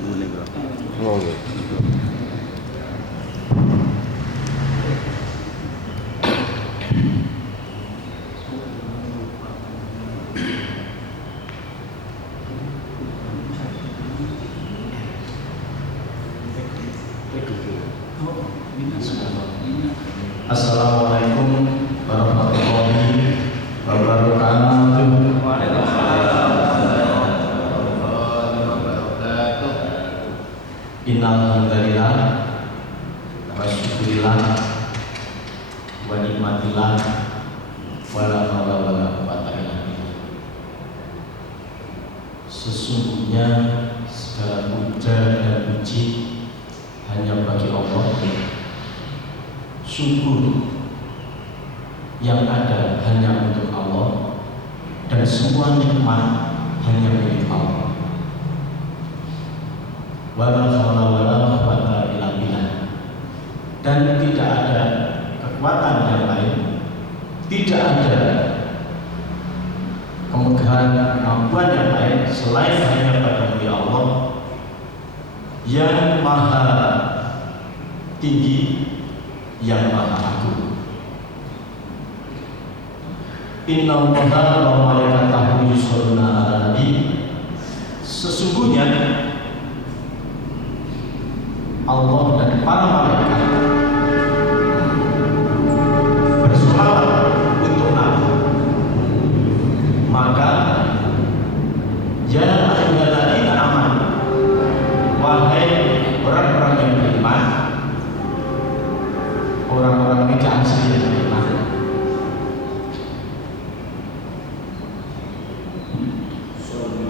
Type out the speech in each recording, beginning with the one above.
Oh, nggih. Assalamualaikum warahmatullahi wabarakatuh. Innal hamdalillah wa syukurillah wa nikmatillah wa la haula wa la quwwata illa billah. Sesungguhnya segala puja dan puji hanya bagi Allah. Syukur yang ada hanya untuk Allah, dan semua nikmat hanya milik Allah. Wala haula wala quwwata illa billah. Dan tidak ada kekuatan yang lain, tidak ada kemegahan kemampuan yang lain selain hanya pada Dia Allah yang maha tinggi, yang maha agung. Inna Allaha wa malaikatahu yusholluna 'alan nabi. Sesungguhnya Allah dan para malaikat bersolawat untuk Nabi. Maka ya ayyuhalladzina amanu, wahai orang-orang yang beriman, orang-orang yang asli yang beriman,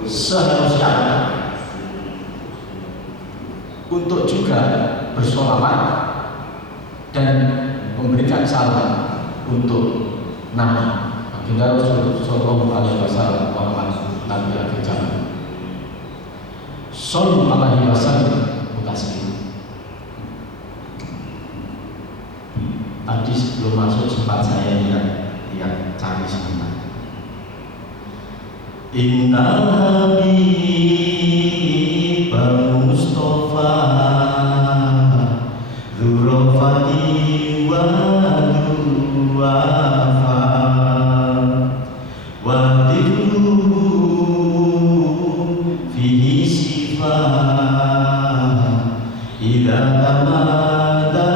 seharusnya untuk juga bersolawat dan memberikan salam untuk Nabi Baginda Rasulullah Shallallahu Alaihi Wasallam, Nabi akhir zaman. Shallallahu Alaihi Wasallam mutaslim. Tadi sebelum masuk sempat saya lihat cari sebentar. Inna habibal Mustafa dzurrafati wa duwafa wa dhikruhu fihi sifah idza tamada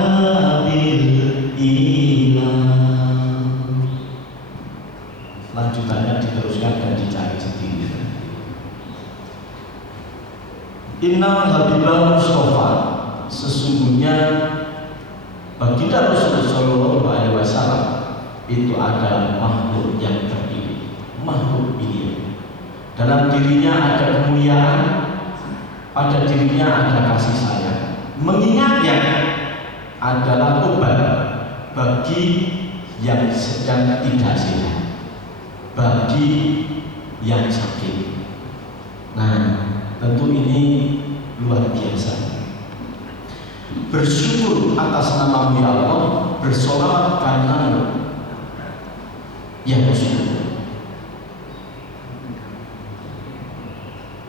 bil iman. Lanjutannya diteruskan dan dicari sendiri. Inna habibal Mustafa, sesungguhnya baginda Rasulullah Shallallahu Alaihi Wasallam itu adalah makhluk yang terpilih, makhluk pilihan. Dalam dirinya ada kemuliaan, pada dirinya ada kasih sayang. Mengingatnya adalah obat bagi yang sedang tidak sehat, bagi yang sakit. Nah, tentu ini luar biasa. Bersyukur atas nama Ya Allah, bersolawat karena yang bersyukur.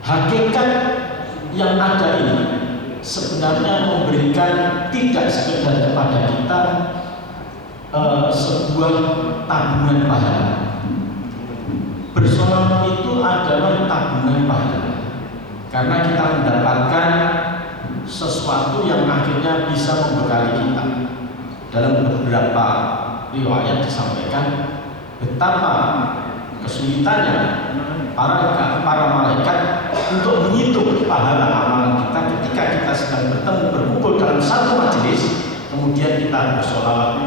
Hakikat yang ada ini sebenarnya memberikan tidak sekedar kepada kita sebuah tabungan pahala. Bersolawat itu adalah tabungan pahala, karena kita mendapatkan sesuatu yang akhirnya bisa membekali kita. Dalam beberapa riwayat disampaikan betapa kesulitannya para malaikat untuk menghitung pahala amalan kita ketika kita sedang bertemu berkumpul dalam satu majelis, kemudian kita bersolawat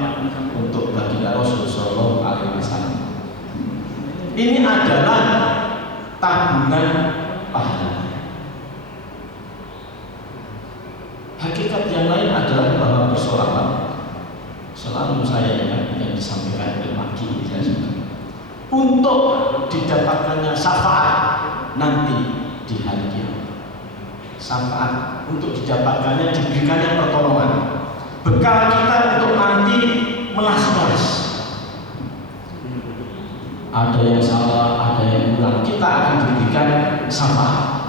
untuk baginda Rasulullah Shallallahu Alaihi Wasallam. Ini adalah tabungan pahala. Hakikat yang lain adalah bahwa bersolawat, selalu saya yang disampaikan oleh Pak Ki, saya sudah, untuk didapatkannya syafaat nanti di hari kiamat. Syafaat untuk didapatkannya, diberikannya pertolongan, bekal kita untuk nanti melas-melas. Ada yang salah, ada yang kurang, kita akan diberikan syafaat.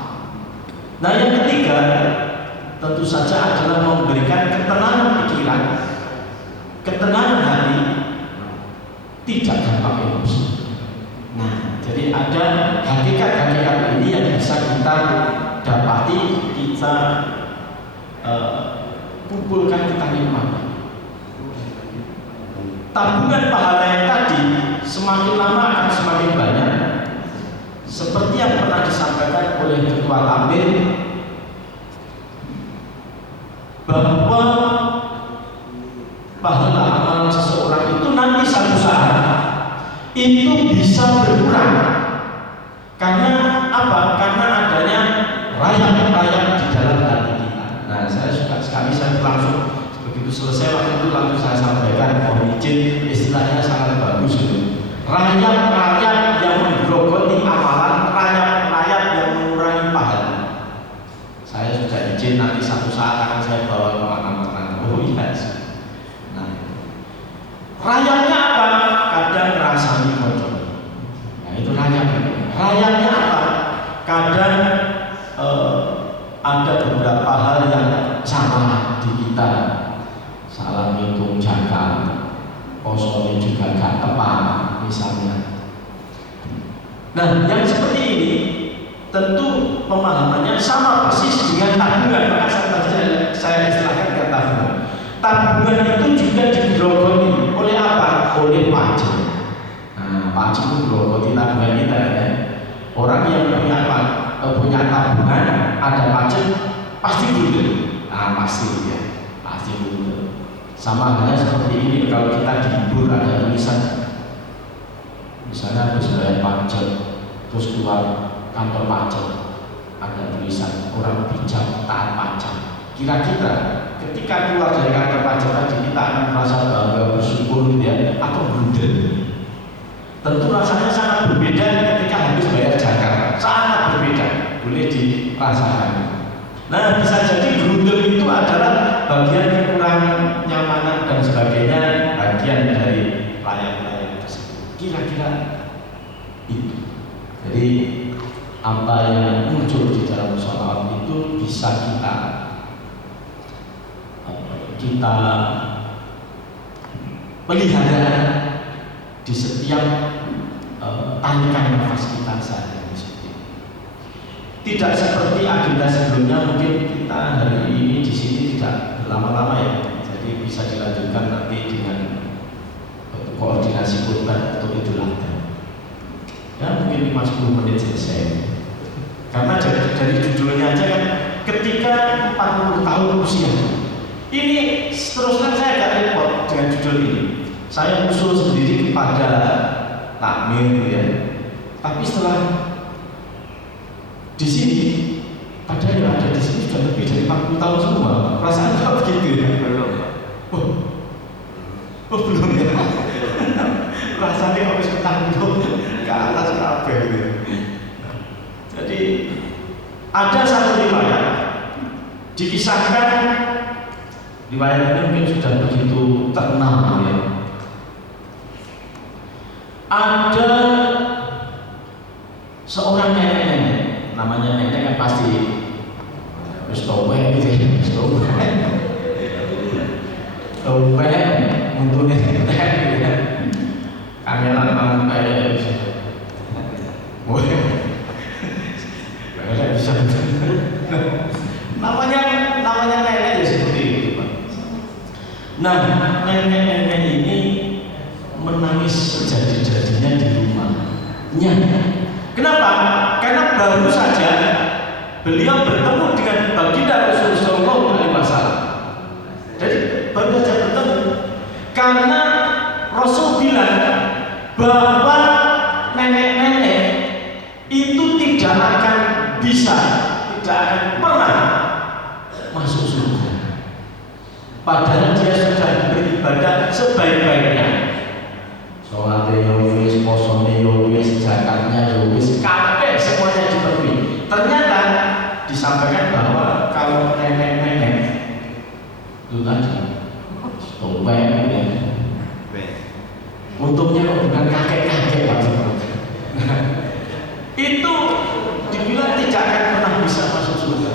Nah, yang ketiga tentu saja adalah memberikan ketenangan pikiran, ketenangan hati, tidak gampang emosi. Nah, jadi ada hakikat-hakikat ini yang bisa kita dapati, kita kumpulkan, kita nikmati. Tabungan pahala yang tadi semakin lama akan semakin banyak. Seperti yang pernah disampaikan oleh Ketua Tabir, bahwa pahala amal seseorang itu nanti satu saat itu bisa berkurang. Karena apa? Karena adanya rayap-rayap di dalam hati kita. Nah, saya suka sekali, saya langsung begitu selesai waktu itu langsung saya sampaikan, mohon izin, istilahnya sangat bagus itu. Rayap-rayap yang menggerogoti amalan, rayap-rayap yang mengurangi pahala. Saya sudah izin, nanti satu saat akan saya bawa kemana-mana. Oh iya. Nah, rayapnya apa? Kadang rasanya kocok. Nah, itu rayapnya. Rayapnya apa? Kadang ada beberapa hal yang salah di kita. Salah ngitung jangka, kosongnya juga gak tepat misalnya. Nah, yang seperti ini tentu pemahamannya sama persis dengan tabungan. Maka saya istilahkan kata tabungan. Tabungan itu juga digerogoti oleh apa? Oleh pajak. Nah, pajak itu gerogoti tabungan kita ya. Orang yang punya tabungan ada pajak pasti gundul. Nah, pasti ya, pasti gundul. Sama halnya seperti ini, kalau kita dihibur ada tulisan, misalnya harus bayar pajak, terus keluar kantor pajak ada tulisan orang bijak taat pajak. Kira-kira ketika keluar dari kantor pajak tadi kita akan merasa bangga, bersyukur ya, atau gundul? Tentu rasanya sangat berbeda ketika harus bayar zakat, sangat berbeda, boleh dirasakan. Nah, bisa jadi gundul itu adalah bagian kekurangan nyamanan dan sebagainya, bagian dari layak-layak tersebut. Kira-kira itu. Jadi apa yang muncul di dalam sholawat itu bisa kita pelihara di setiap tarikan nafas kita sehari-hari. Tidak seperti agenda sebelumnya, mungkin kita hari ini di sini tidak berlama-lama ya, jadi bisa dilanjutkan nanti dengan koordinasi khutbah untuk Idul Adha. Ya mungkin 50 menit selesai. Karena dari judulnya aja kan, ketika 40 tahun usia. Ini terus terang saya agak repot dengan judul ini. Saya usul sendiri kepada takmir ya. Tapi setelah di sini, padahal yang ada di sini sudah lebih dari 40 tahun semua. Perasaan kok begitu ya? Belum. Oh belum ya. Rasanya kok bisa tanggung ke atas kabeh gitu. Jadi ada satu riwayat dikisahkan, riwayat ini mungkin sudah begitu terkenal ya. Ada seorang nenek, namanya nenek kan pasti Stowe gitu ya, Stowe untuk nenek gitu ya. Kamera memang kayak nggak bisa namanya nenek ya seperti itu Pak. Nah, nenek-nenek ini menangis sejadi-jadinya di rumahnya. Kenapa? Karena baru saja beliau bertemu dengan baginda Rasulullah SAW. Jadi baru saja bertemu. Karena Rasul bilang bahwa nenek-nenek itu tidak akan bisa, tidak akan pernah masuk surga. Padahal dia sudah beribadah sebaik-baiknya. Sholatnya yowis, posonnya yowis, zakatnya yowis, kabeh semuanya dipenuhi. Ternyata disampaikan bahwa kalau nenek-nenek itu tadi topeng ya. Untungnya kok bukan kakek-kakek itu dibilang tidak akan pernah bisa masuk surga.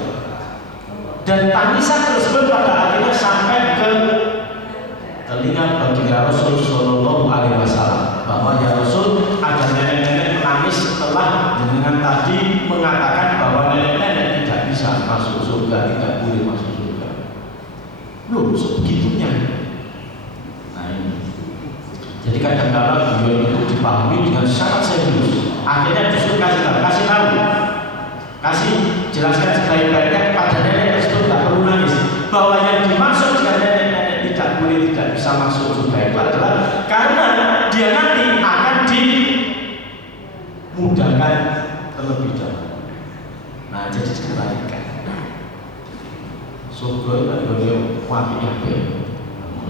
tangisan tersebut pada akhirnya sampai ke telinga baginda Rasul Sallallahu Alaihi Wasallam bahwa ya Rasul ada nenek-nenek menangis setelah dengan tadi mengatakan bahwa nenek-nenek tidak bisa masuk surga, tidak boleh masuk surga. Loh, sebegitunya. Nah ini. Jadi kadang-kadang beliau itu dipahami dengan sangat serius. Akhirnya justru kasih jelaskan sebaik-baiknya kepada nenek tersebut, tidak perlu nangis, bahwa yang dimaksud dengan nenek-nenek tidak boleh tidak bisa masuk surga itu adalah karena dia nanti akan dimudahkan terlebih dahulu. Nah, jadi dikembalikan. Surga itu kan boleh wapi-wapi.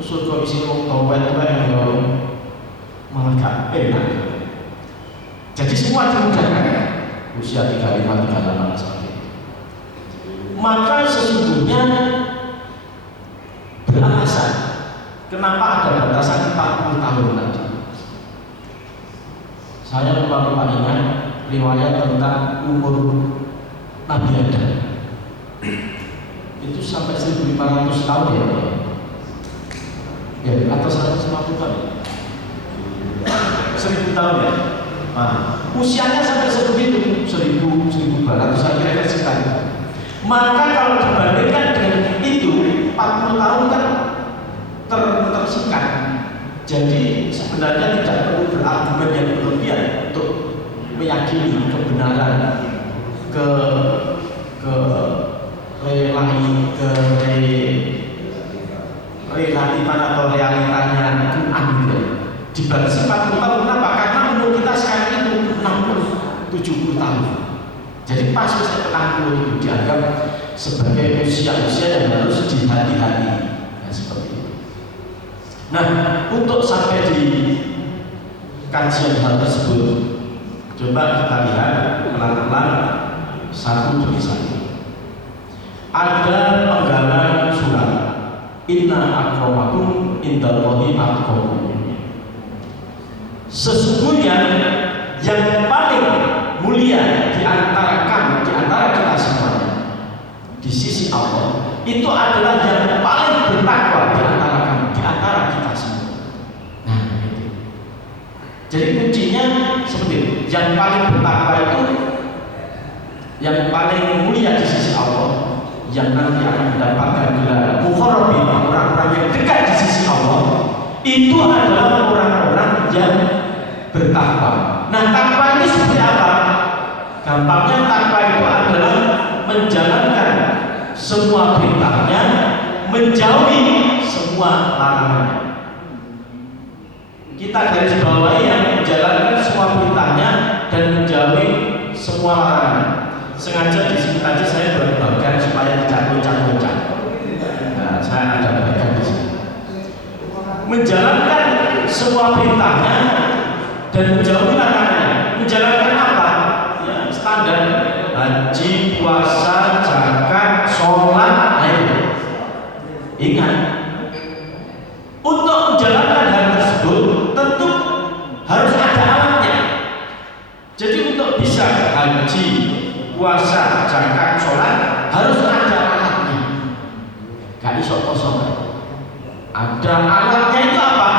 Surga isi wong tawet itu yang malah gak enak. Jadi semua dimudahkan. Usia 35, 38 dan sebagainya. Maka sesungguhnya beralasan kenapa ada batasan 40 tahun tadi. Saya lupa ingat riwayat tentang umur Nabi Adam itu sampai 1500 tahun ya atau 150 tahun 1000 tahun ya. Nah, usianya sampai sebegitu 1200 kira-kira sekali. Maka kalau dibandingkan dengan itu 40 tahun kan tersingkat. Jadi sebenarnya tidak perlu berargumen yang berlebihan untuk meyakini kebenaran relatifan atau realitanya Quran gitu. Dibatasi 40 tahun kenapa? Karena umur kita sekarang itu 60-70 tahun. Jadi pas usia 60 itu dianggap sebagai usia-usia yang harus dihati-hati ya, seperti itu. Nah, untuk sampai di kajian hal tersebut, coba kita lihat pelan-pelan satu demi satu. Ada penggalan surat Inna akramakum indallahi atqakum. Sesungguhnya yang paling mulia di antara kamu, di antara kita semuanya, di sisi Allah, itu adalah yang paling bertakwa di antara kamu, di antara kita semua. Nah, itu. Jadi kuncinya seperti itu. Yang paling bertakwa itu, yang paling mulia di sisi Allah, yang nanti akan mendapatkan gelar muqarrabin, orang-orang yang dekat di sisi Allah, itu adalah orang-orang yang bertakwa. Nah, takwa ini seperti apa? Gampangnya takwa itu adalah menjalankan semua perintahnya, menjauhi semua larangannya. Kita garis bawahi yang menjalankan semua perintahnya dan menjauhi semua larangannya. Sengaja di sini tadi saya berbagi supaya tidak loncat-loncat. Nah, saya ada bagian di sini. Menjalankan semua perintahnya dan menjauhi larangannya. Menjalankan apa? Ya, standar haji, puasa, zakat, sholat. Ayo, ingat, untuk menjalankan hal tersebut tentu harus ada alatnya. Jadi untuk bisa haji, puasa, zakat, sholat harus ada alatnya. Gak iso kosong. Ada alatnya itu apa?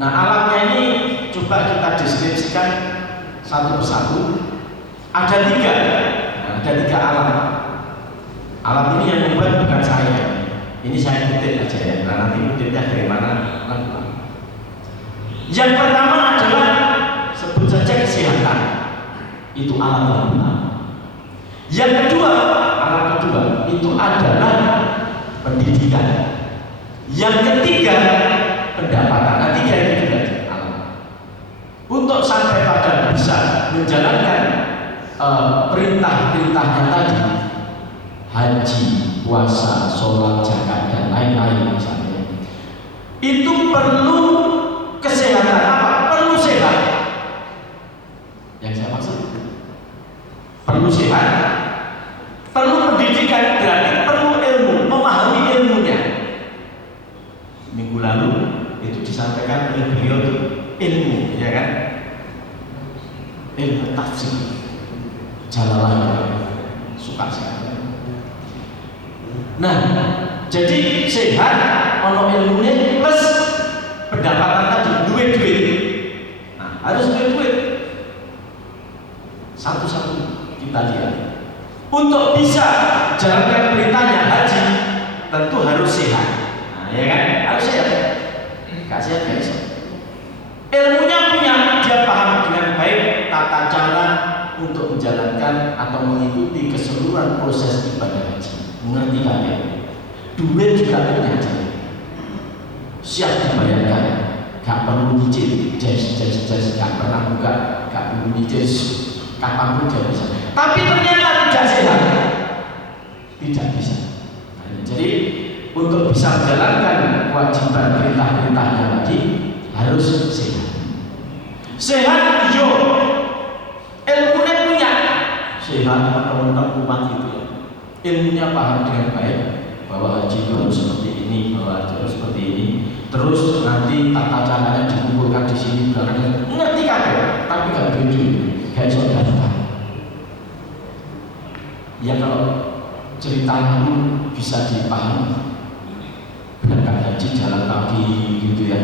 Nah, alatnya ini coba kita deskripsikan satu persatu. Ada 3. Nah, ada 3 alat. Alat ini yang membuat bukan saya. Ini saya kutip aja ya. Nah, nanti kutipnya dari mana? Yang pertama adalah sebut saja kesehatan. Itu alat yang pertama. Yang kedua, alat kedua itu adalah pendidikan. Yang ketiga, pendapatan. Nah, 3 itu juga alat. Untuk sampai pada bisa menjalankan perintah-perintahnya tadi, haji, puasa, sholat, zakat dan lain-lain misalnya, itu perlu kesehatan. Apa? Perlu sehat. Yang saya maksud perlu sehat, perlu pendidikan, berarti perlu ilmu, memahami ilmunya. Minggu lalu itu disampaikan oleh beliau ilmu, ya kan? Ilmu tafsir, Jalalain, suka sekali. Nah, jadi sehat ono ilmunya plus pendapatan tadi duit. Nah, harus duit. Satu-satu kita lihat. Untuk bisa jalankan perintahnya haji tentu harus sehat. Nah, ya kan? Harus sehat. Gak sehat guys. Ilmunya punya, dia paham dengan baik tata cara untuk menjalankan atau mengikuti keseluruhan proses ibadah haji. Mengerti kalian? Duit juga punya, siap dibayarkan, gak perlu nyicil, gak pernah buka, gak perlu nyicil, kapanpun dia bisa. Tapi ternyata tidak sehat, tidak bisa. Nah, jadi untuk bisa menjalankan kewajiban perintah-perintahnya tadi harus sehat. Sehat, yo, ilmunya punya, sehat atau umat itu ya. Ilmunya paham dengan baik bahwa haji itu harus seperti ini, bahwa haji harus seperti ini. Terus nanti tata caranya dikumpulkan di sini, belakangnya ngerti kabeh, tapi gak begitu, kayak saudara. Ya kalau cerita itu bisa dipahami, berangkat haji jalan kaki gitu ya.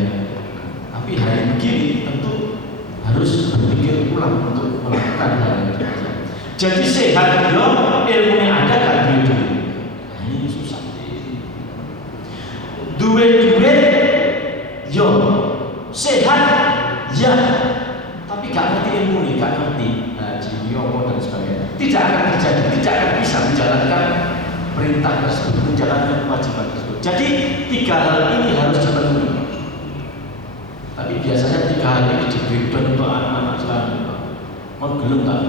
Tapi hari begini tentu harus berpikir ulang untuk melakukan hal itu. Jadi sehat yo, ilmunya ada kan duit. Nah, ini susah. Duit yo, sehat ya, tapi gak ngerti ilmunya, gak ngerti jiwa dan sebagainya. Tidak akan terjadi, tidak akan bisa menjalankan perintah tersebut, menjalankan kewajiban tersebut. Jadi 3 hal ini harus dipenuhi. Tapi biasanya 3 hal ini diberikan untuk anak-anak sekarang. Mau belum tak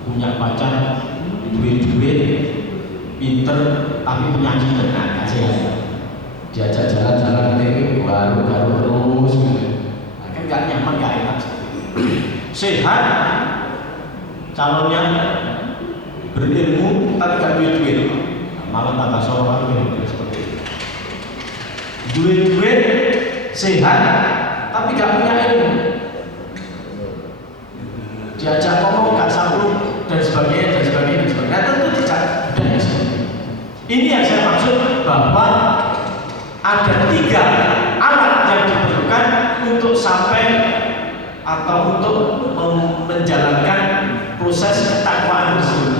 punya pacar, duit, pinter, tapi penyakit tenang, sehat. Diajak jalan-jalan ini baru terus. Nah, kan gak nyaman, gak enak. Sehat, calonnya berilmu, tapi gak duit, malah tambah soal seperti itu. Duit, sehat, tapi gak punya ilmu. Diajak ngomong gak sambung dan sebagainya. Nah, tentu tidak ada seperti itu. Ini yang saya maksud bahwa ada 3 alat yang diperlukan untuk sampai atau untuk menjalankan proses ketakwaan tersebut.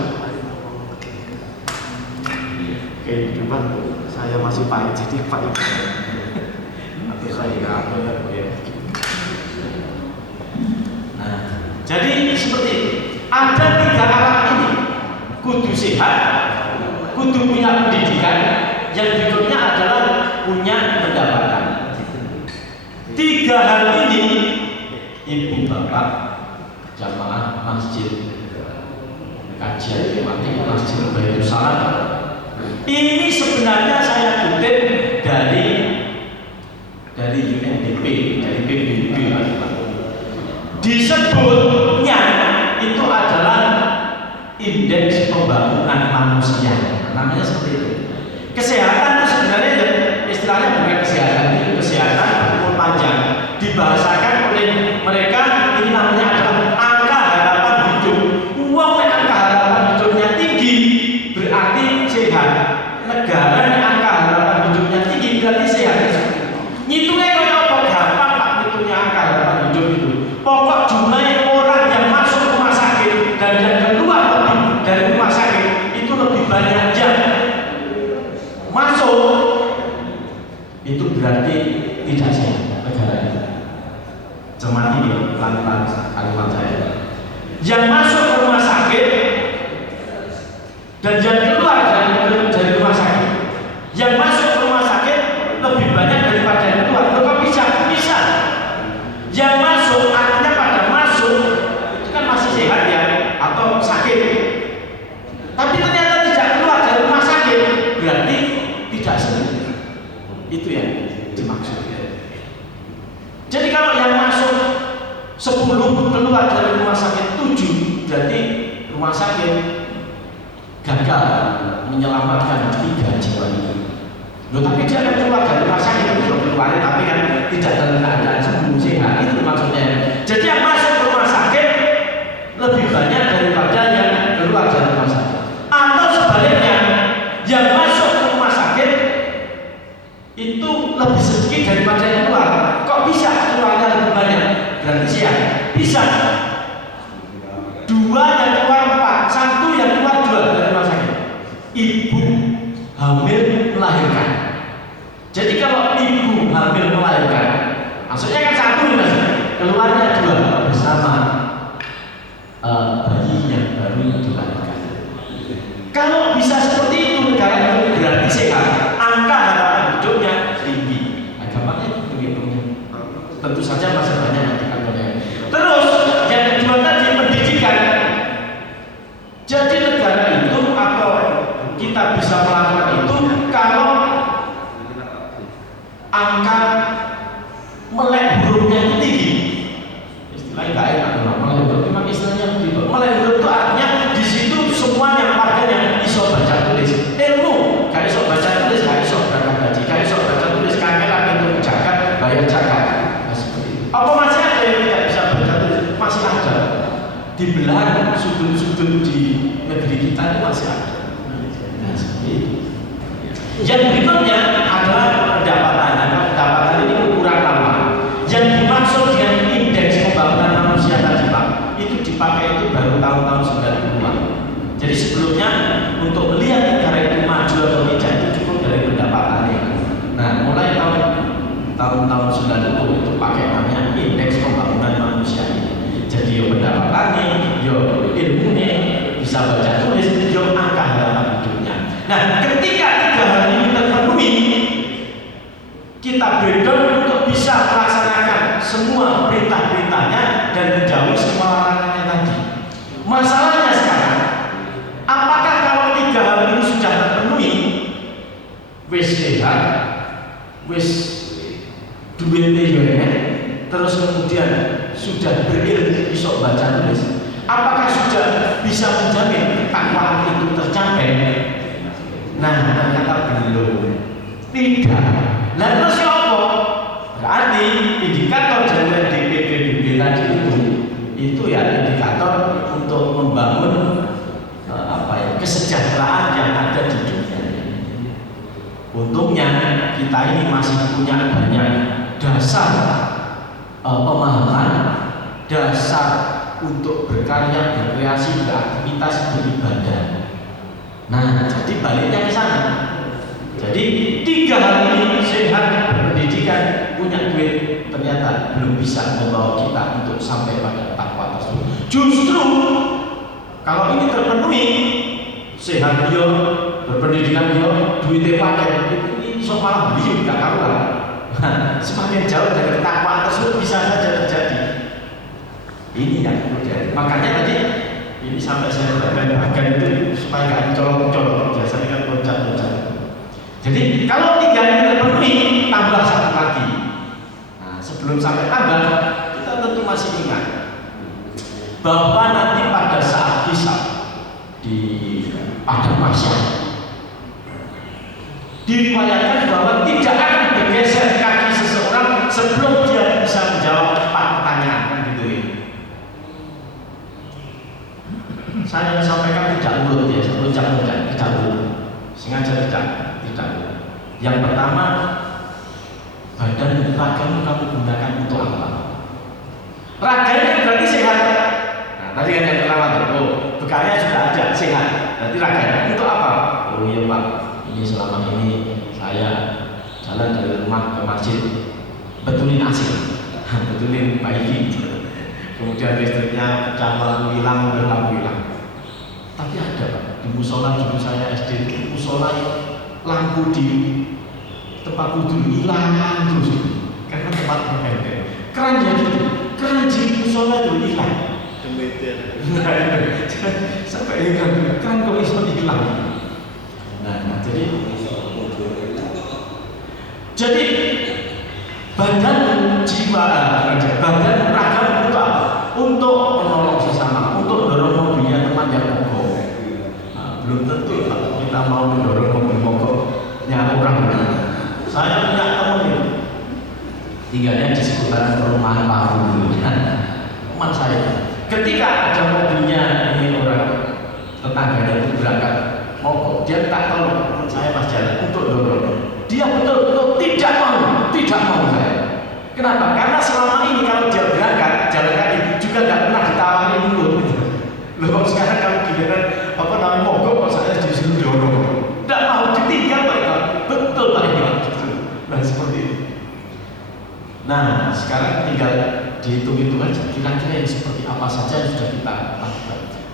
Kehidupan saya masih pahit, jadi pahit. Tapi saya apa ya? Nah, jadi seperti ada 3 alat ini, kudu sehat, kudu punya pendidikan, yang berikutnya adalah punya pendapatan. 3 hal ini, ibu bapak jamaah masjid kajian tematik Masjid Baitul Salam, ini sebenarnya saya kutip dari UNDP, dari PBB. Disebutnya itu adalah indeks pembangunan manusia, namanya seperti itu. Kesehatan itu sebenarnya istilahnya bukan kesehatan, itu kesehatan umur panjang. Dibahasakan oleh mereka ini namanya adalah angka harapan hidup. Uang angka harapan hidupnya tinggi berarti sehat. Negara yang angka harapan hidupnya tinggi berarti sehat. Ngitungnya kalau apa gampang pak, ngitungnya angka harapan hidup itu. Pokok jumlah orang yang masuk rumah sakit dan yang keluar dari rumah sakit itu lebih banyak yang masuk, itu berarti tidak sehat negara ini. Cermati ya, pelan-pelan kalimat saya. Yang masuk ke rumah sakit dan yang keluar dari rumah sakit, yang masuk ke rumah sakit lebih banyak daripada yang keluar. Kok bisa? Yang masuk artinya pada masuk itu kan masih sehat ya, atau sakit. Tapi ternyata tidak keluar dari rumah sakit, berarti tidak sembuh. Itu yang dimaksud. Jadi kalau yang masuk 10 keluar dari rumah sakit 7, berarti rumah sakit gagal menyelamatkan 3 jiwa itu. Loh, tapi dia kan keluar dari rumah sakit itu keluar, tapi kan tidak dalam keadaan sembuh sehat. Itu maksudnya. Jadi yang masuk ke rumah sakit lebih banyak daripada yang keluar dari rumah sakit. Atau sebaliknya, yang masuk ke rumah sakit berarti siap. Bisa. 2 yang keluar 4, 1 yang keluar 2 dari rumah sakit. Ibu hamil melahirkan. Jadi kalau ibu hamil melahirkan, maksudnya kan 1 mas, keluarnya 2 bersama bayi yang baru dilahirkan. Kalau bisa seperti itu negara itu berarti sehat, angka harapan hidupnya tinggi. Nah, gampangnya begitunya. Tentu saja masih banyak nanti kantornya. Terus yang kedua tadi pendidikan. Jadi negara itu atau kita bisa melakukan itu kalau angka melek hurufnya itu tinggi. Istilahnya nggak enak, melek huruf memang istilahnya begitu. Melek huruf itu artinya di situ semuanya warganya iso baca tulis. Ilmu gak iso baca tulis, gak iso berangkat haji, gak iso baca tulis, kangelan untuk zakat, bayar zakat. Nah, seperti itu. Apa masih ada yang tidak bisa baca tulis? Masih ada. Di belahan sudut-sudut di negeri kita itu masih ada. Nah, seperti itu. Yang berikutnya adalah pendapatan. Nah, pendapatan ini ukuran lama. Yang dimaksud dengan indeks pembangunan manusia tadi Pak, itu dipakai itu baru tahun-tahun 90-an. Jadi sebelumnya untuk melihat negara itu maju atau tidak itu cukup dari pendapatannya. Nah, mulai tahun-tahun 90 itu pakai namanya indeks pembangunan manusia ini. Jadi yo pendapatannya, yo ilmunya, bisa baca tulis, yo angka harapan hidupnya. Nah, ketika 3 hal ini terpenuhi, kita breakdown untuk bisa melaksanakan semua perintah-perintahnya dan menjauhi semua larangannya tadi. Masalahnya sekarang, apakah kalau 3 hal ini sudah terpenuhi, wis sehat, wis duwite yo enak, terus kemudian sudah berilmu iso baca tulis, apakah sudah bisa menjamin ketakwaan itu tercapai? Nah, ternyata belum. Tidak. Nah, terus apa? Berarti indikator dari DPPBB tadi itu ya indikator untuk membangun kesejahteraan yang ada di dunia. Untungnya kita ini masih punya banyak dasar pemahaman, dasar untuk berkarya, berkreasi, beraktivitas, beribadah. Nah, jadi baliknya ke sana. Jadi 3 hal ini sehat, pendidikan, punya duit ternyata belum bisa membawa kita untuk sampai pada takwa tersebut. Justru kalau ini terpenuhi, sehat dia, berpendidikan dia, duitnya pakai, ini soal beli tidak karuan. Semakin jauh dari ketakwaan tersebut bisa saja terjadi. Ini yang terjadi. Makanya tadi ini sampai saya bagian itu supaya nggak dicolok-colok. Biasanya kan loncat-loncat. Jadi kalau 3 ini terpenuhi, tambah 1 lagi. Nah, sebelum sampai tambah, kita tentu masih ingat bahwa nanti pada saat hisab di padang mahsyar diriwayatkan bahwa tidak akan bergeser kaki seseorang sebelum dia bisa menjawab 4 pertanyaan, kan gitu ya. Saya sampaikan tidak urut ya, loncat-loncat, tidak urut, sengaja tidak. Yang pertama, badan ragamu kamu gunakan untuk apa? Raganya berarti sehat. Nah, tadi kan yang pertama tuh, bekalnya sudah ada, sehat. Berarti raganya untuk apa? Oh iya Pak, ini selama ini saya jalan dari rumah ke masjid, betulin AC, betulin wifi, kemudian listriknya pecah, lampu hilang. Tapi ada Pak, di musola dulu saya SD, musola lampu di tempat wudhu hilang terus karena tempatnya pendek. Keran jadi keran di musola itu hilang. Sampai hilang keran kok bisa hilang. Nah, jadi badan jiwa, badan ragam untuk apa? Untuk menolong sesama, untuk dorong mobilnya teman yang mogok. Nah, belum tentu kalau kita mau mendorong mobil mogoknya orang lain. Saya punya teman itu tinggalnya di seputaran perumahan Paru. Teman saya, ketika ada mobilnya ini orang tetangganya itu berangkat mogok, dia tak tahu teman saya pas jalan untuk dorong. Dia betul-betul tidak mau saya. Kenapa? Karena selama ini kalau dia berangkat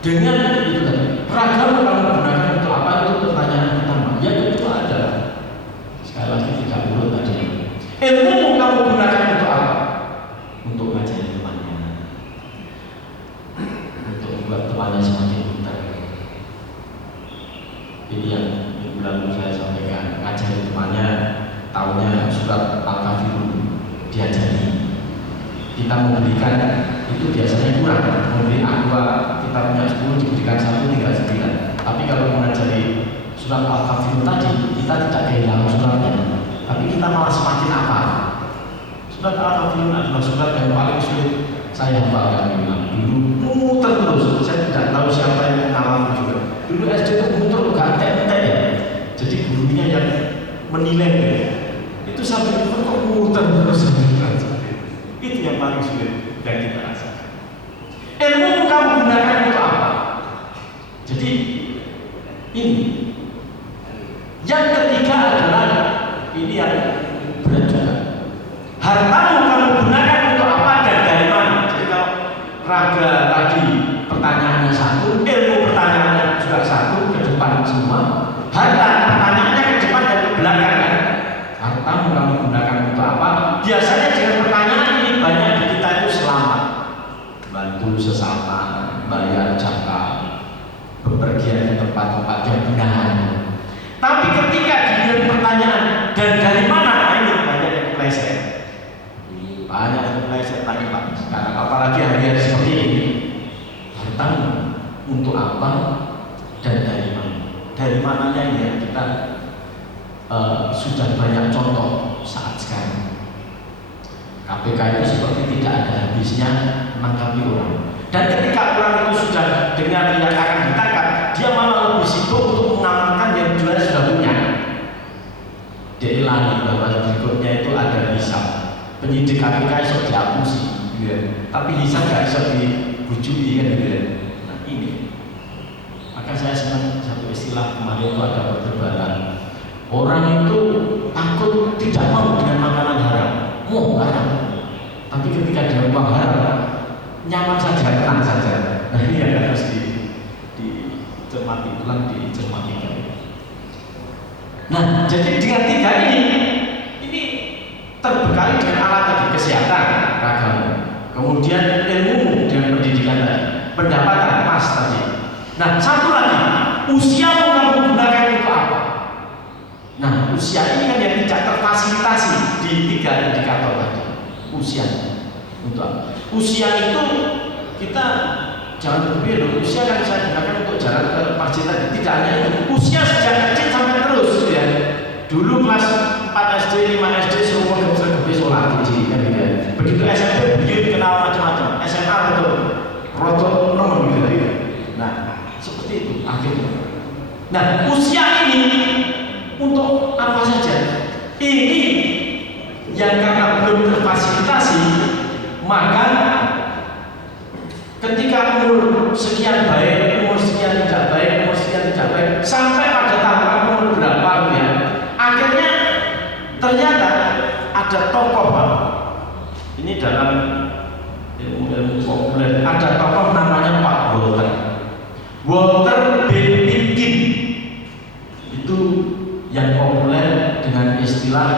Dengan itu tadi, ragam kamu gunakan untuk apa? Itu pertanyaan pertama. Yang kedua adalah, sekali lagi tidak urut tadi. Ilmu kamu gunakan untuk apa? Untuk ngajari temannya, untuk membuat temannya semakin pintar. Ini yang minggu lalu saya sampaikan, ngajari temannya, tahunya surat Al-Kafirun diajari. Kita memberikan itu biasanya kurang, memberi A2, kita punya 10 diberikan 1 tinggal 9. Tapi kalau mengajari surat Al-Kafirun tadi, kita tidak kehilangan suratnya, tapi kita malah semakin apa? Surat Al-Kafirun adalah surat yang paling sulit saya hafalkan dulu muter terus. Saya tidak tahu siapa yang mengalami juga. Dulu SD itu muter gak entek ya. Jadi gurunya yang menilai ya. Itu sampai itu kok muter terus. Itu yang paling sulit yang kita rasakan. Ilmu kamu gunakan untuk apa? Jadi ini. Yang ketiga adalah ini yang berat juga. Hartamu kamu gunakan untuk apa dan dari mana? Jadi kalau raga tadi pertanyaannya satu, ilmu pertanyaannya juga satu, ke depan semua. Harta pertanyaannya ke depan dan ke belakang kan? Hartamu kamu gunakan untuk apa? Biasanya dengan pertanyaan ini banyak di kita itu selamat, bantu sesama, bayar zakat, bepergian ke tempat-tempat yang benar. Tapi ketika dilihat pertanyaan dan dari mana, ini banyak yang meleset. Banyak yang meleset lagi Pak sekarang, apalagi hari-hari seperti ini. Hartamu untuk apa dan dari mana? Dari mananya ini yang kita sudah banyak contoh saat sekarang. KPK itu seperti tidak ada habisnya menangkapi orang. Dan ketika orang itu sudah dengar yang akan ditangkap, dia malah lebih sibuk untuk mengamankan yang dia sudah punya. Dia ilani bahwa berikutnya itu ada hisab. Penyidik KPK bisa dihapusi, gitu ya. Tapi hisab nggak bisa dibujui kan, gitu ya. Nah ini, maka saya senang satu istilah kemarin itu ada perdebatan. Orang itu takut tidak mau dengan makanan haram, mau haram. Tapi ketika dia uang haram, nyaman saja, tenang saja. Nah ini yang harus dicermati ulang, dicermati. Nah, jadi dengan tiga ini terbekali dengan alat tadi, kesehatan, ragam, kemudian ilmu dengan pendidikan tadi, pendapatan emas tadi. Nah, satu lagi, usia kamu gunakan untuk apa? Nah, usia ini kan yang tidak terfasilitasi di tiga indikator tadi. Usia untuk apa? Usia itu kita jangan berpikir loh, usia kan saya gunakan untuk jalan ke masjid tadi. Tidak hanya itu, usia sejak kecil sampai terus ya. Dulu kelas 4 SD, 5 SD semua geber-geber sholat di kan gitu ya. Begitu SMP beliau dikenal macam-macam, SMA atau rotot nomor gitu ya. Nah, seperti itu akhirnya. Nah, usia ini untuk apa saja? Ini yang karena belum terfasilitasi, maka ketika umur sekian baik, umur sekian tidak baik, umur sekian tidak baik, sampai pada tahapan umur berapa ya, akhirnya ternyata ada tokoh Pak. Ini dalam ilmu populer, ada tokoh namanya Pak Walter. Walter Benjamin itu yang populer dengan istilah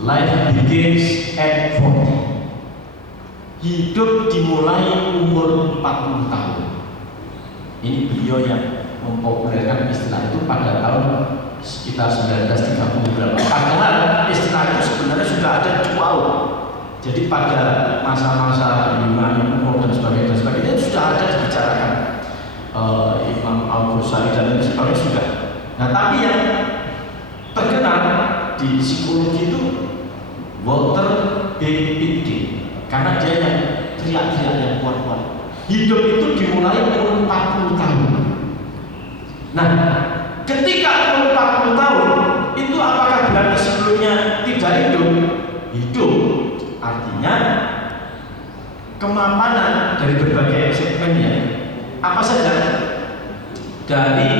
life begins at 40. Hidup dimulai umur 40 tahun. Ini beliau yang mempopulerkan istilah itu pada tahun sekitar 1930 berapa. Padahal istilah itu sebenarnya sudah ada jauh. Jadi pada masa-masa Yunani umur dan sebagainya itu sudah ada dibicarakan Imam Al-Ghazali dan lain sebagainya sudah. Nah, tapi yang terkenal di psikologi itu Walter Benjamin. Karena dia yang teriak-teriak yang kuat-kuat. Hidup itu dimulai umur 40 tahun. Nah, ketika umur 40 tahun, itu apakah berarti sebelumnya tidak hidup? Hidup. Artinya kemapanan dari berbagai segmennya. Apa saja? Dari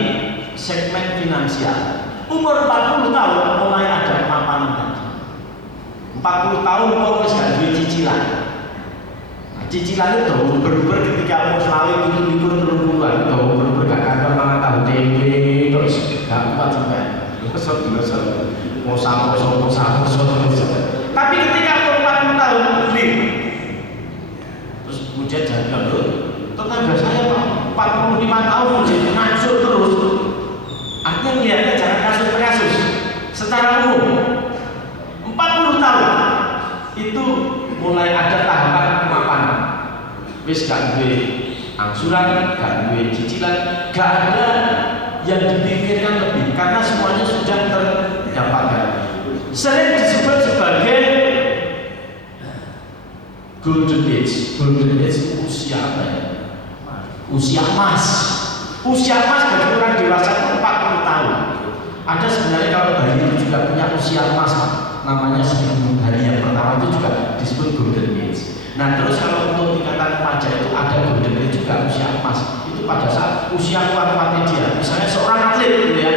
segmen finansial. Umur 40 tahun mulai ada kemapanan tadi. 40 tahun kok wis gak duwe cicilan. Nah, Cicilan itu berber ketika umur selalu itu likur terlalu itu berber gak kantor malah tahu tempe terus gak kuat sampai mau sama tapi ketika umur 40 tahun beli terus kemudian jaga loh tetangga saya Pak 45 tahun jadi ngancur terus artinya melihatnya jangan kasus per kasus secara umum 40 tahun itu mulai ada tahapan kemapanan wis gak duwe angsuran, gak duwe cicilan, gak ada yang dipikirkan lebih karena semuanya sudah terdapatkan. Sering disebut sebagai golden age. Golden age usia apa ya? Usia emas. Usia emas bagi orang dewasa itu 40 tahun. Ada sebenarnya kalau bayi itu juga punya usia emas, namanya 1000 hari yang pertama itu juga disebut golden age. Nah terus kalau untuk tingkatan remaja itu ada golden age juga usia emas. Itu pada saat usia kuat-kuatnya dia. Misalnya seorang atlet gitu ya,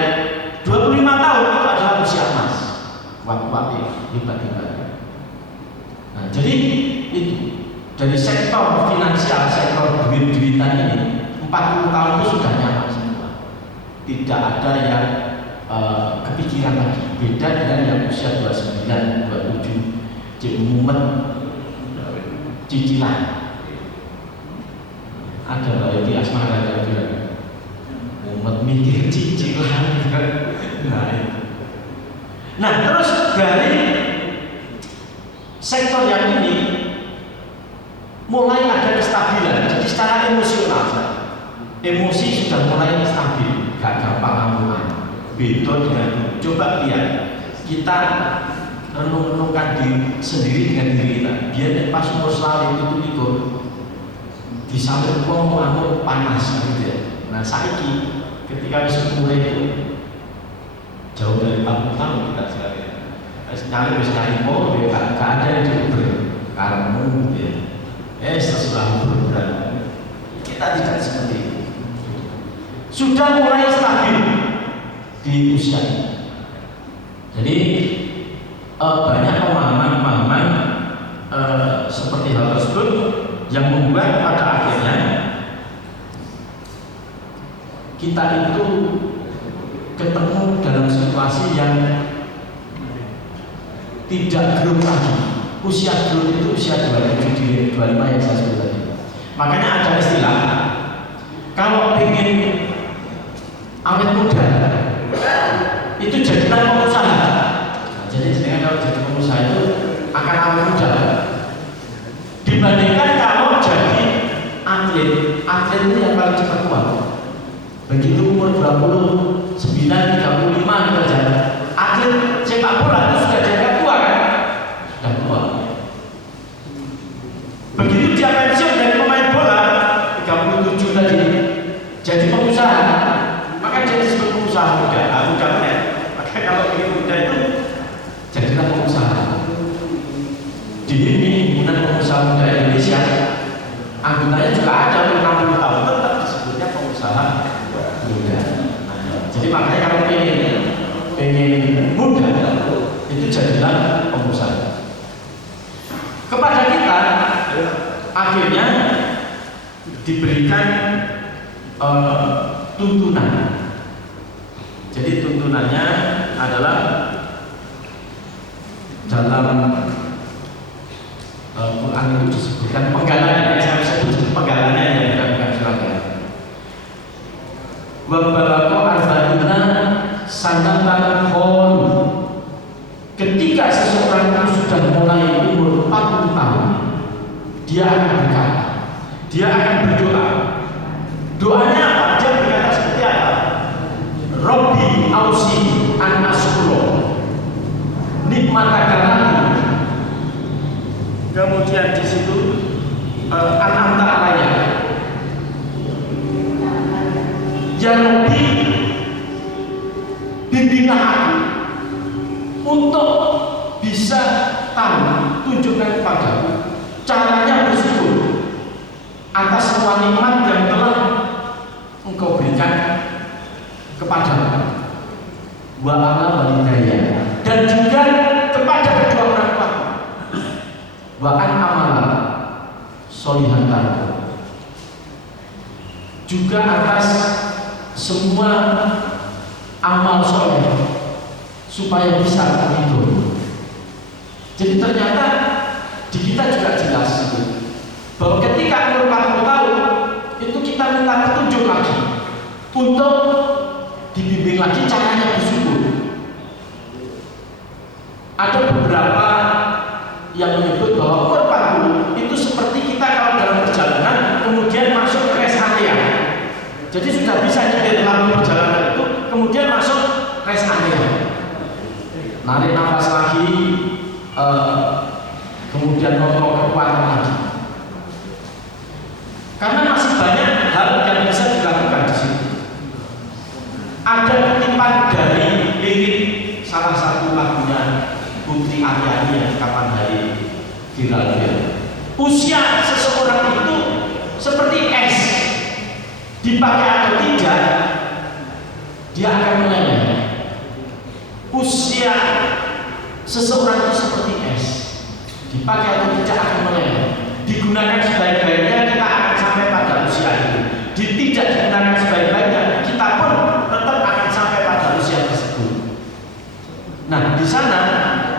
25 tahun itu adalah usia emas. Kuat-kuatnya hebat-hebat. Nah jadi itu dari sektor finansial, sektor duit-duitan ini 40 tahun itu sudah nyaman semua. Tidak ada yang kepikiran lagi. Beda dengan yang usia 29, 27 jadi mumet cicilan. Ada Mbak Yati Asmara yang bilang mumet mikir cicilan. Nah terus dari sektor yang ini mulai ada kestabilan. Jadi secara emosional emosi sudah mulai stabil, gak gampang amuan. Beda dengan coba lihat kita renung-renungkan diri sendiri dengan diri kita. Biar pas umur selalu itu ikut disambil ngomong panas gitu ya. Nah saiki ketika wis umur itu jauh dari 40 tahun kita sekalian. Wis nyari mau ya gak ada yang diuber karena gitu ya. Sesudah berat. Kita tidak seperti itu. Sudah mulai stabil di usia ini. Jadi banyak pemahaman-pemahaman seperti hal tersebut yang membuat pada akhirnya kita itu ketemu dalam situasi yang tidak growth lagi. Usia growth itu usia 27, 25 yang saya sebut tadi. Makanya ada istilah kalau ingin awet muda itu jadilah pengusaha. Jadi kalau jadi pengusaha itu akan awet muda dibandingkan kalau jadi atlet. Atlet itu yang paling cepat tua. Begitu umur 29, 35 kita jalan. Atlet sepak bola itu sudah jaga tua kan? Sudah tua. Begitu dia pensiun dari pemain bola 37 tadi jadi pengusaha. Maka dia disebut pengusaha muda. Muda benar. Maka kalau ingin muda itu jadilah pengusaha. Di ini himpunan pengusaha muda Indonesia anggotanya juga ada umur 60 tahun tetap disebutnya pengusaha muda. Jadi makanya kalau pengen muda itu jadilah pengusaha. Kepada kita akhirnya diberikan tuntunan. Jadi tuntunannya adalah dalam Quran itu disebutkan penggalannya. Saya sebut penggalannya yang bukan surga. Wabarako arba'ina sanatan khol. Ketika seseorang itu sudah mulai umur 40 tahun, dia akan berkata, dia akan berdoa. Doanya apa? Dia berkata seperti apa? Robbi ausi an askuro nikmatakalani. Kemudian di situ an-amta alaya. Ya Rabbi, bimbinglah aku untuk bisa tahu, tunjukkan kepadaku caranya bersyukur atas semua nikmat yang telah Engkau berikan kepadaku. Wa ala walidayya, dan juga kepada kedua orang tua. Wa an amala solihan, juga atas semua amal soleh supaya bisa terhibur. Jadi ternyata di kita juga jelas bahwa ketika umur 40 tahun itu kita minta petunjuk lagi untuk dibimbing lagi caranya bersyukur. Ada beberapa yang menyebut bahwa umur 40 itu seperti kita kalau dalam perjalanan kemudian masuk ke rest area. Jadi sudah bisa nyetir lampu perjalanan itu kemudian masuk rest area. Narik nafas lagi, kemudian kontrol kekuatan lagi. Karena masih banyak hal yang bisa dilakukan di sini. Ada kutipan dari lirik salah satu lagunya Putri Aryani yang kapan hari viral ya. Usia seseorang itu seperti es, dipakai atau tidak dia akan meleleh. Usia seseorang itu seperti es, dipakai atau tidak akan meleleh. Digunakan sebaik-baiknya kita akan sampai pada usia itu. Tidak digunakan sebaik-baiknya kita pun tetap akan sampai pada usia tersebut. Nah di sana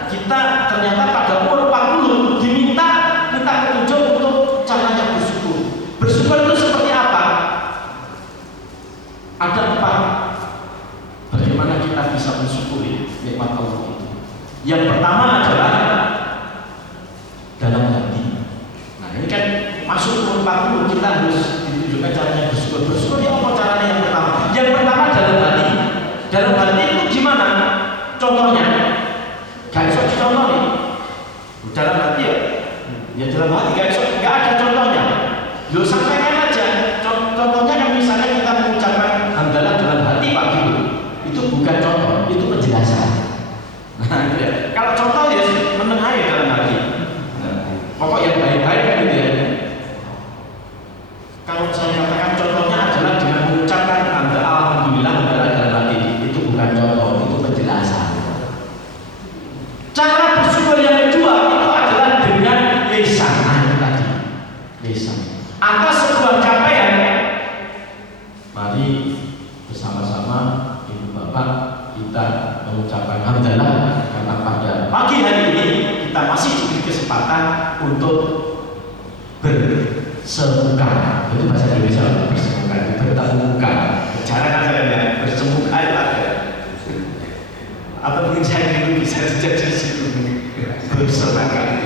kita ternyata pada umur 40 diminta petunjuk untuk caranya bersyukur. Bersyukur itu seperti apa? Ada 4 bagaimana kita bisa mensyukuri nikmat Allah itu. Yang pertama adalah dalam hati. Nah ini kan masuk umur 40 kita harus ditunjukkan caranya bersyukur. Bersyukur ya apa caranya yang pertama? Yang pertama dalam hati. Dalam hati itu gimana? Contohnya gak bisa dicontoh nih. Dalam hati ya dalam hati gak ada contohnya. Lo sampaikan aja. Contohnya kan misalnya kita mengucapkan hamdalah dalam hati Pak Guru. Itu bukan contoh, itu penjelasan. Nah, ya. Kalau contoh ya menengahi dalam hati. Nah, pokok yang baik-baik gitu ya. Kalau saya katakan contohnya adalah dengan mengucapkan alhamdulillah hamdalah dalam hati, itu bukan contoh, itu penjelasan. Cara bersyukur yang kedua itu adalah dengan lisan tadi. Lisan. Atas sebuah capaian, mari bersama-sama ibu bapak kita mengucapkan hamdalah karena pada pagi hari ini kita masih diberi kesempatan untuk bersemuka. Itu bahasa Indonesia bersemuka, bertemu muka. Cara saya ya bersemuka itu ada. Atau mungkin saya dulu bisa jadi situ bersemuka.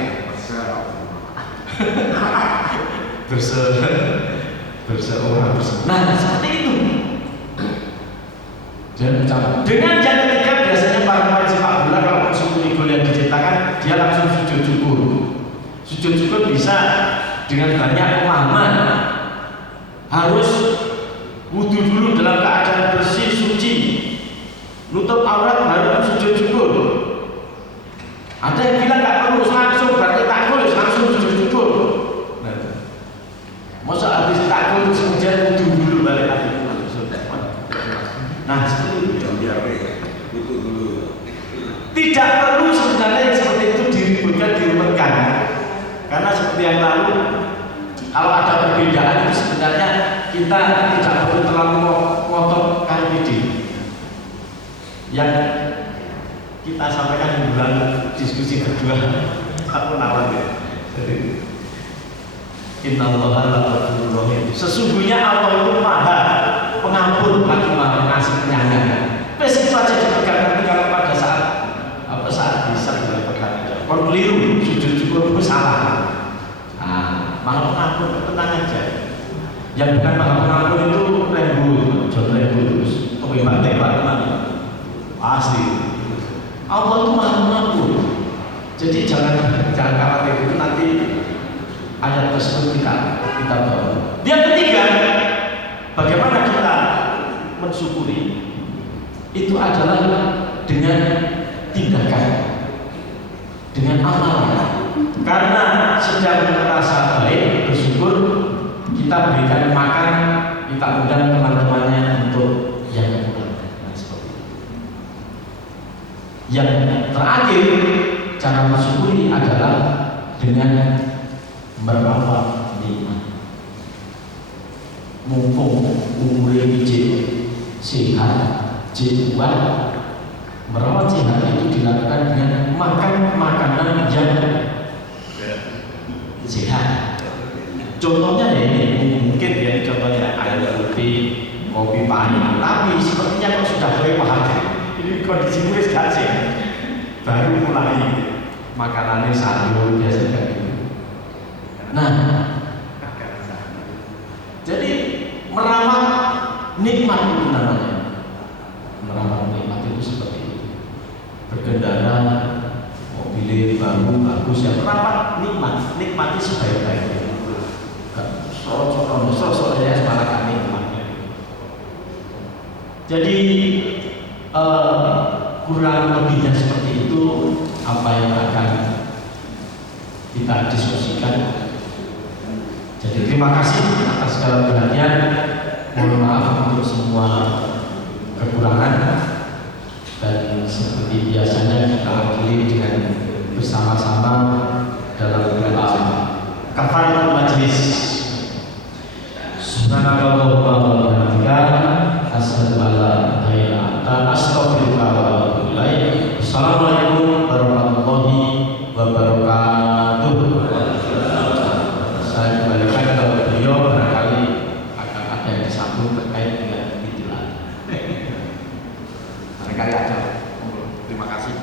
Berseorang. Nah seperti itu. Dengan yang ketiga biasanya para pemain sepak bola kalau mensyukuri gol yang diciptakan dia langsung sujud syukur. Sujud syukur bisa dengan banyak pemahaman. Harus wudu dulu dalam keadaan bersih suci, nutup aurat baru sujud syukur. Ada yang bilang nggak perlu langsung berarti takut langsung sujud syukur. Masa habis takut kemudian wudu dulu balik lagi. Nah seperti itu. Tidak perlu sebenarnya yang seperti itu diributkan, dirumetkan. Karena seperti yang lalu, kalau ada perbedaan itu sebenarnya kita tidak perlu terlalu ngotot karpidi. Yang kita sampaikan di bulan diskusi kedua, aku nawar ya. Innallaha la-ghafurur rahim. Sesungguhnya Allah itu Maha Pengampun lagi Maha Pengasih Penyayang. Wes itu aja dipegang nanti kalau pada saat bisa dipegang aja. Kalau keliru sujud syukur itu salah. Nah, Maha Pengampun tenang aja. Yang bukan Maha Pengampun itu John Rembo terus tembak teman. Pasti. Allah itu Maha Pengampun. Jadi jangan khawatir itu nanti ayat tersebut kita bawa. Yang ketiga, bagaimana kita mensyukuri itu adalah dengan tindakan, dengan amalan. Karena sedang merasa baik bersyukur, kita berikan makan, kita undang teman-temannya untuk yang kekurangan. Nah, seperti itu. Yang terakhir, cara mensyukuri adalah dengan merawat nikmat. Mumpung umurnya bijak, sehat, kuat, merawat sehat itu dilakukan dengan makan makanan yang sehat. Contohnya ya ini, mungkin ya contohnya air putih, kopi pahit, tapi sepertinya kalau sudah kelewat, ini kondisi murid gak sehat, baru mulai makanannya sayur biasa kayak gitu. Nah, jadi merawat nikmat itu namanya. Merawat nikmat itu seperti itu. Berkendara, mobil baru bagus ya, merawat nikmat, nikmati sebaik-baiknya. Sosok ya semalahkan nikmatnya. Jadi kurang lebihnya seperti itu apa yang akan kita diskusikan. Jadi terima kasih atas segala perhatian. Mohon maaf untuk semua kekurangan, dan seperti biasanya kita akhiri dengan bersama-sama dalam doa kafaratul majlis. Subhanallah wa bihamdika asyhadu an la ilaha illa anta astaghfiruka wa atubu ilaik. Assalamualaikum warahmatullahi wabarakatuh. Saya kembalikan kepada beliau, barangkali akan ada yang disambung terkait dengan itulah. Barangkali ada. Terima kasih.